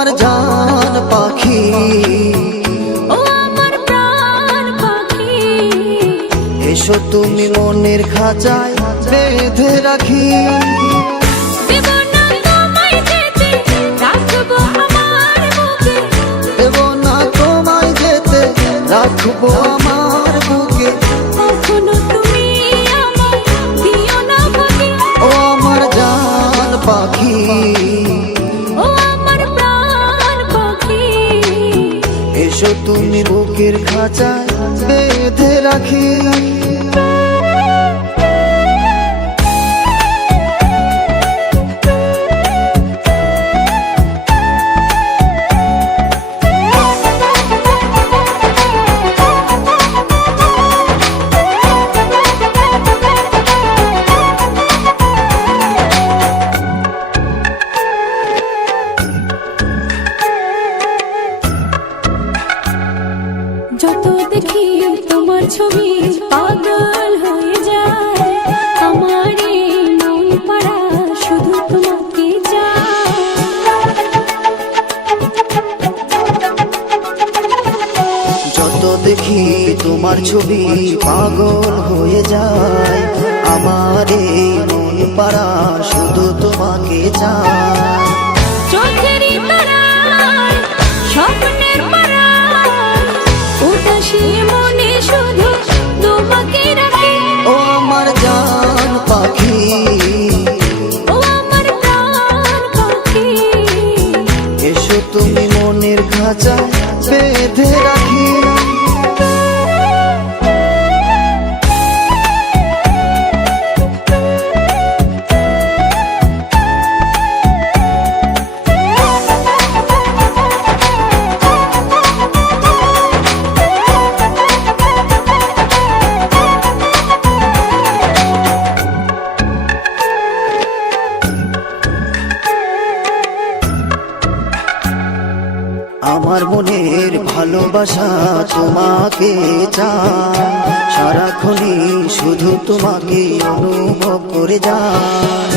আমার জান পাখি, ও আমার প্রাণ পাখি, এসো তুমি মনের খাঁচায় বেঁধে রাখি। দেব না তোমায় যেতে, রাখবো আমার বুকে, দেব না তোমায় যেতে, রাখবো আমার বুকে। কখনো তুমি আমায় দিও না ভাগে, ও আমার জান পাখি, ও আমার প্রাণ পাখি, এসো তুমি বুকের খাঁচায় বেঁধে রাখি। যত দেখি তোমার ছবি পাগল হয়ে যায়, আমার এই মন পাড়া শুধু তোমাকে চায়। যত দেখি তোমার ছবি পাগল হয়ে যায়, আমার এই মন পাড়া শুধু তোমাকে চায়। চোখেরই তারায়, স্বপ্নের পাড়ায়, উদাসী মনে শুধু তোমাকে রাখি। ও আমার জান পাখি, ও আমার প্রাণ পাখি, এসো তুমি মনের খাঁচায় বেঁধে রাখি। আমার মনের ভালোবাসা তোমাকে চায়, সারাক্ষণই শুধু তোমাকে অনুভব করে যায়।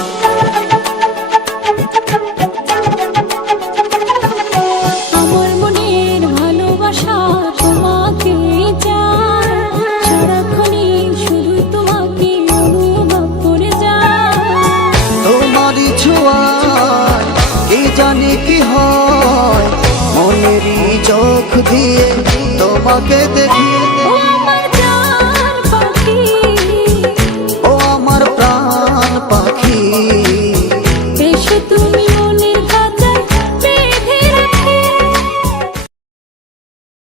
আমার মনের ভালোবাসা তোমাকে চায়, সারাক্ষণই শুধু তোমাকে অনুভব করে যায়। তোমারই ছোঁয়ায় কে জানে কি হয়, মনেরই চোখ দিয়ে তোমাকে দেখি।